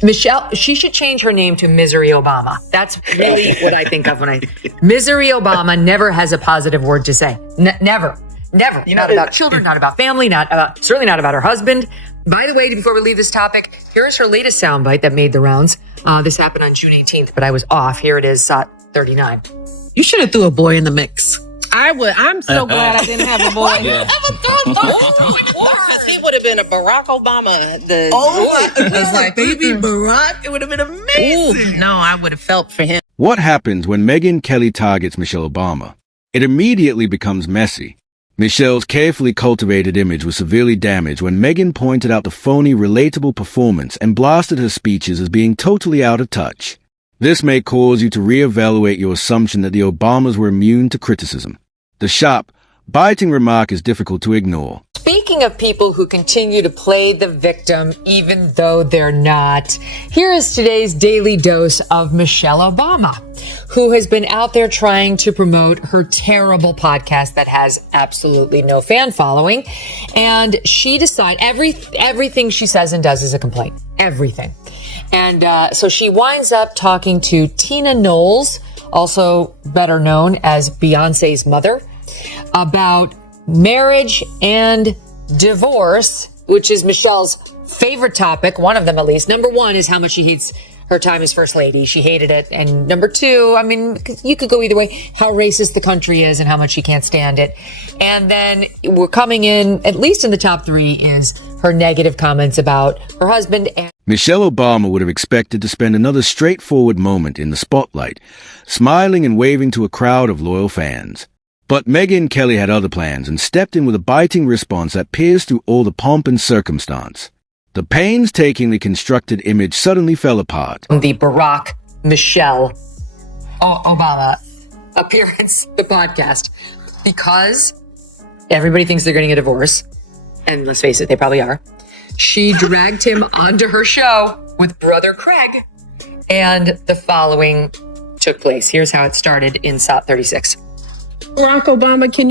Michelle, she should change her name to Misery Obama. That's really what I think of when Misery Obama never has a positive word to say. Never. Not about children, not about family, certainly not about her husband. By the way, before we leave this topic, here's her latest soundbite that made the rounds. This happened on June 18th, but I was off. Here it is, SOT 39. You should have threw a boy in the mix. I would. I'm so glad I didn't have a boy. Yeah. Because he would have been a Barack Obama. It was like baby Barack. It would have been amazing. Ooh, no, I would have felt for him. What happens when Megyn Kelly targets Michelle Obama? It immediately becomes messy. Michelle's carefully cultivated image was severely damaged when Megyn pointed out the phony, relatable performance and blasted her speeches as being totally out of touch. This may cause you to reevaluate your assumption that the Obamas were immune to criticism. The sharp, biting remark is difficult to ignore. Speaking of people who continue to play the victim even though they're not, here is today's daily dose of Michelle Obama, who has been out there trying to promote her terrible podcast that has absolutely no fan following. And she decided everything she says and does is a complaint. Everything. And so she winds up talking to Tina Knowles, also better known as Beyonce's mother, about marriage and divorce, which is Michelle's favorite topic, one of them at least. Number one is how much she hates her time as first lady. She hated it. And number two, I mean, you could go either way, how racist the country is and how much she can't stand it. And then we're coming in, at least in the top three, is her negative comments about her husband. Michelle Obama would have expected to spend another straightforward moment in the spotlight, smiling and waving to a crowd of loyal fans. But Megyn Kelly had other plans and stepped in with a biting response that pierced through all the pomp and circumstance. The painstakingly constructed image suddenly fell apart. The Barack Michelle Obama appearance, the podcast, because everybody thinks they're getting a divorce, and let's face it, they probably are. She dragged him onto her show with brother Craig, and the following took place. Here's how it started in SOT 36. Barack Obama, can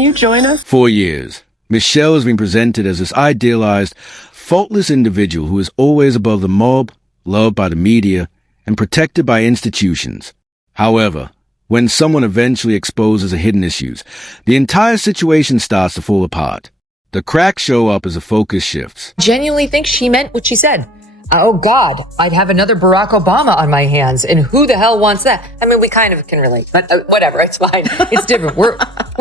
you join us? For years, Michelle has been presented as this idealized, faultless individual who is always above the mob, loved by the media, and protected by institutions. However, when someone eventually exposes her hidden issues, the entire situation starts to fall apart. The cracks show up as the focus shifts. Genuinely think she meant what she said. Oh God, I'd have another Barack Obama on my hands, and who the hell wants that? I mean, we kind of can relate, but whatever, it's fine. It's different. We're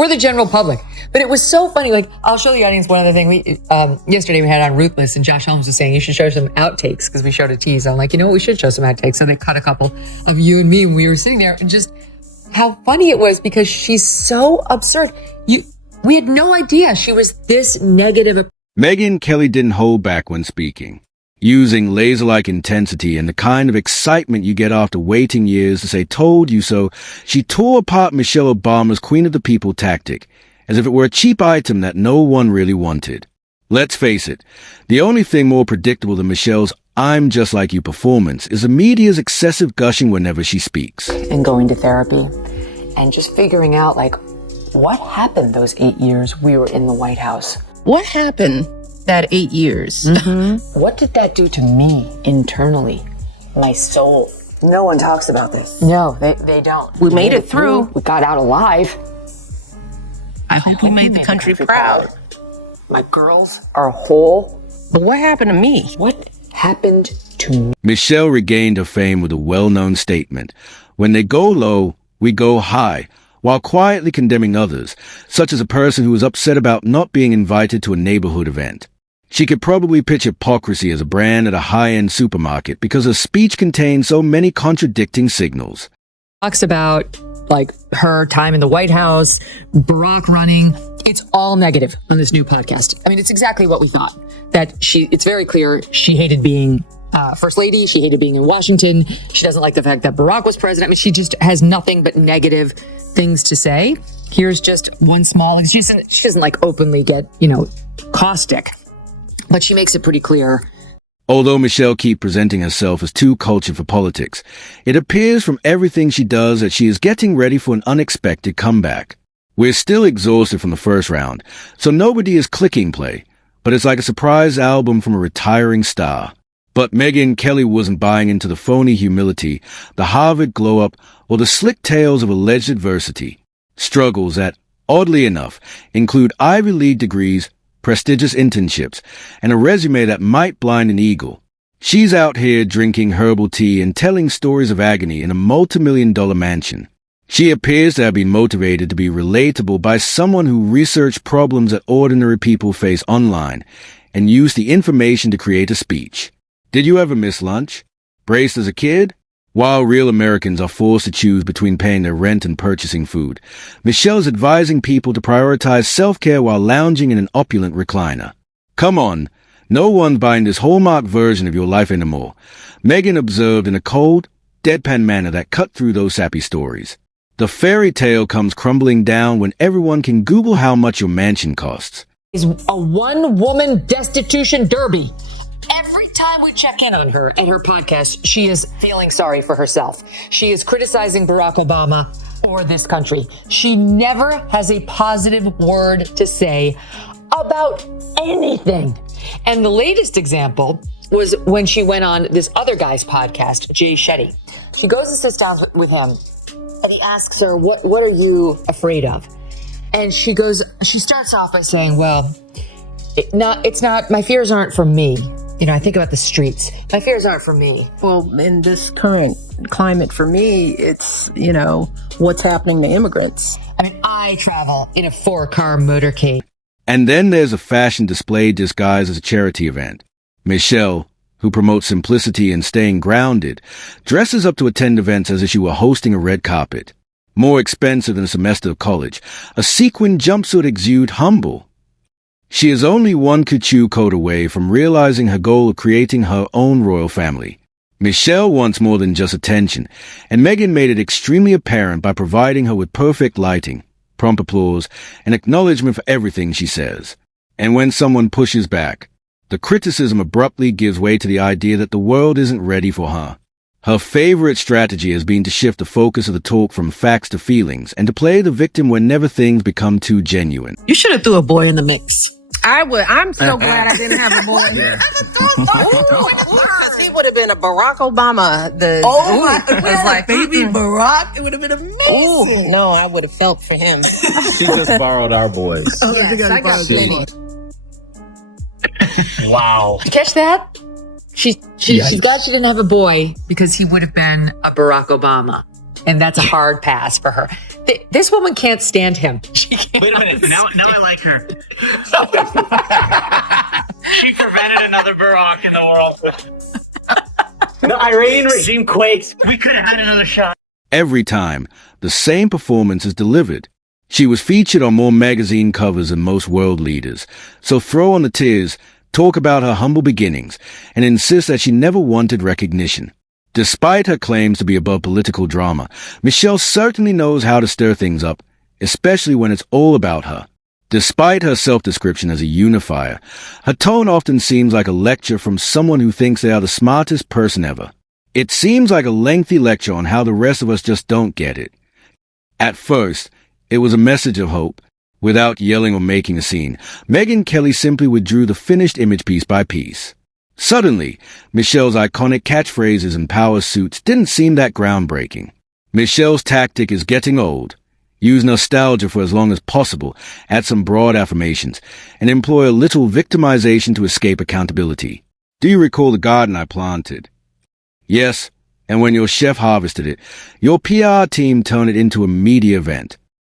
the general public. But it was so funny. Like, I'll show the audience one other thing. Yesterday we had on Ruthless, and Josh Holmes was saying you should show some outtakes because we showed a tease. I'm like, you know what? We should show some outtakes. So they cut a couple of you and me when we were sitting there, and just how funny it was because she's so absurd. We had no idea she was this negative. Megyn Kelly didn't hold back when speaking. Using laser-like intensity and the kind of excitement you get after waiting years to say told you so, she tore apart Michelle Obama's Queen of the People tactic, as if it were a cheap item that no one really wanted. Let's face it, the only thing more predictable than Michelle's "I'm just like you" performance is the media's excessive gushing whenever she speaks. And going to therapy and just figuring out, like, what happened those 8 years we were in the White House? What happened that 8 years? Mm-hmm. What did that do to me internally? My soul. No one talks about this. No, they don't. We made it through. We got out alive. I hope we made the country proud. My girls are whole. But what happened to me? What happened to me? Michelle regained her fame with a well-known statement. When they go low, we go high, while quietly condemning others, such as a person who was upset about not being invited to a neighborhood event. She could probably pitch hypocrisy as a brand at a high-end supermarket because her speech contained so many contradicting signals. Talks about, like, her time in the White House, Barack running. It's all negative on this new podcast. I mean, it's exactly what we thought. It's very clear she hated being First Lady. She hated being in Washington. She doesn't like the fact that Barack was president. I mean, she just has nothing but negative things to say. Here's just one small, she doesn't like openly get, caustic, but she makes it pretty clear. Although Michelle keeps presenting herself as too cultured for politics, it appears from everything she does that she is getting ready for an unexpected comeback. We're still exhausted from the first round, so nobody is clicking play, but it's like a surprise album from a retiring star. But Megyn Kelly wasn't buying into the phony humility, the Harvard glow-up, or the slick tales of alleged adversity. Struggles that, oddly enough, include Ivy League degrees, prestigious internships, and a resume that might blind an eagle. She's out here drinking herbal tea and telling stories of agony in a multi-million-dollar mansion. She appears to have been motivated to be relatable by someone who researched problems that ordinary people face online and used the information to create a speech. Did you ever miss lunch? Braced as a kid? While real Americans are forced to choose between paying their rent and purchasing food, Michelle's advising people to prioritize self-care while lounging in an opulent recliner. Come on, no one's buying this Hallmark version of your life anymore, Megyn observed in a cold, deadpan manner that cut through those sappy stories. The fairy tale comes crumbling down when everyone can Google how much your mansion costs. Is a one-woman destitution derby. Every time we check in on her and her podcast, she is feeling sorry for herself. She is criticizing Barack Obama or this country. She never has a positive word to say about anything. And the latest example was when she went on this other guy's podcast, Jay Shetty. She goes and sits down with him, and he asks her, what are you afraid of? And she starts off by saying, well, it's not, my fears aren't for me. You know, I think about the streets. My fears aren't for me. Well, in this current climate for me, it's, what's happening to immigrants. I mean, I travel in a 4-car motorcade. And then there's a fashion display disguised as a charity event. Michelle, who promotes simplicity and staying grounded, dresses up to attend events as if she were hosting a red carpet. More expensive than a semester of college, a sequin jumpsuit exude humble. She is only one couture coat away from realizing her goal of creating her own royal family. Michelle wants more than just attention, and Megyn made it extremely apparent by providing her with perfect lighting, prompt applause, and acknowledgement for everything she says. And when someone pushes back, the criticism abruptly gives way to the idea that the world isn't ready for her. Her favorite strategy has been to shift the focus of the talk from facts to feelings and to play the victim whenever things become too genuine. You should have threw a boy in the mix. I would. I'm so glad I didn't have a boy. Because he would have been a Barack Obama. It was like baby Barack. It would have been amazing. No, I would have felt for him. She just borrowed our boys. Yes, I got plenty. Wow. Did you catch that? She thought she didn't have a boy because he would have been a Barack Obama. And that's a hard pass for her. This woman can't stand him. She can't. Wait a minute. Now I like her. She prevented another Barack in the world. The Iranian regime quakes. We could have had another shot. Every time, the same performance is delivered. She was featured on more magazine covers than most world leaders. So throw on the tears, talk about her humble beginnings, and insist that she never wanted recognition. Despite her claims to be above political drama, Michelle certainly knows how to stir things up, especially when it's all about her. Despite her self-description as a unifier, her tone often seems like a lecture from someone who thinks they are the smartest person ever. It seems like a lengthy lecture on how the rest of us just don't get it. At first, it was a message of hope. Without yelling or making a scene, Megyn Kelly simply withdrew the finished image piece by piece. Suddenly, Michelle's iconic catchphrases and power suits didn't seem that groundbreaking. Michelle's tactic is getting old. Use nostalgia for as long as possible, add some broad affirmations, and employ a little victimization to escape accountability. Do you recall the garden I planted? Yes, and when your chef harvested it, your PR team turned it into a media event.